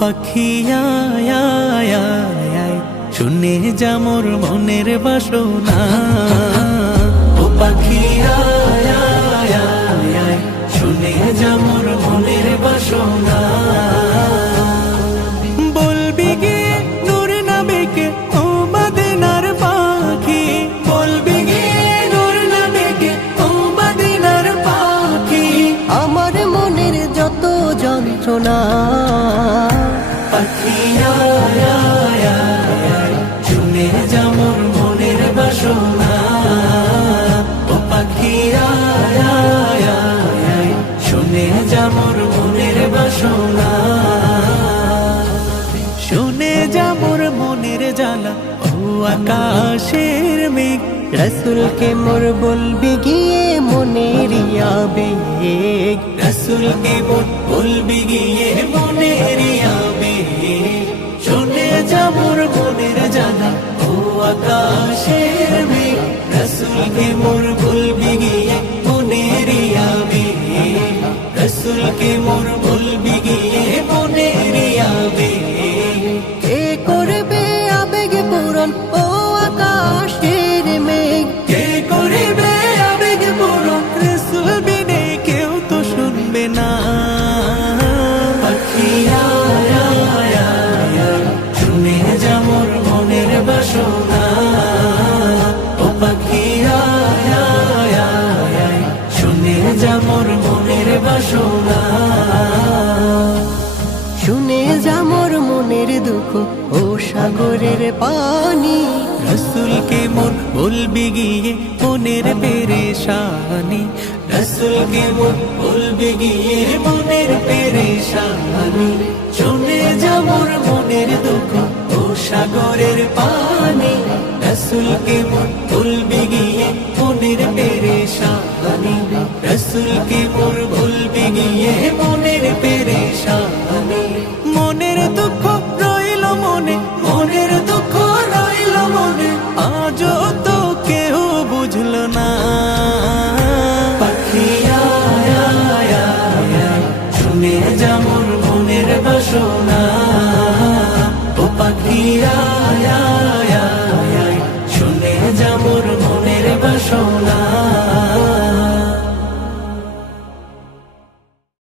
পাখি আয় আয় আয় আয়, শুনে যা মোর মনের বাসনা। ও পাখি আয় আয় আয় আয়, শুনে যা মোর মনের বাসনা। বলবি গিয়ে নূর নবীকে ও মদিনার পাখি, বলবি গিয়ে নূর নবীকে ও মদিনার পাখি। আমার মনের যত যন্ত্রণা, পাখি আয় আয় আয় আয়, শুনে যা মোর মনের বাসনা। ও পাখি আয় আয় আয় আয়, শুনে যা মোর মনের বাসনা। শুনে যা মোর মনের জ্বালা ও আকাশের মেঘ, রসুলকে মোর বলবি গিয়ে মনের আবেগ। রসুলকে মোর বলবি গিয়ে মনের আবেগ। শুনে যা মোর মনের জ্বালা ও আকাশের মেঘ, রসুলকে মোর বলবি গিয়ে মনের আবেগ। রসুলকে মোর বলবি গিয়ে মনের আবেগ। কে করবে আবেগ পূরণ ও আকাশের মেঘ? কে করিবে আবেগ পূরণ, রসুল বিনে কেউ তো শুনবে না। পাখি আয় আয় আয় আয়, শুনে যা মোর মনের বাসনা। ও পাখি আয় আয় আয় আয়, শুনে যা মোর মনের বাসনা। শুনে যা মোর মনের দুঃখ ও সাগরের পানি। রসুলকে মোর বলবি গিয়ে মনের পেরেশানি। রসুলকে মোর বলবি গিয়ে মনের পেরেশানি। শুনে যা মোর মনের দুঃখ ও সাগরের পানি। রসুলকে মোর বলবি গিয়ে মনের পেরেশানি। রসুলকে মোর বলবি গিয়ে মনের পেরেশানি। মনের দুঃখ রইল মনে, মনের দুঃখ রইল মনে, আজও তো কেউ বুঝলো না।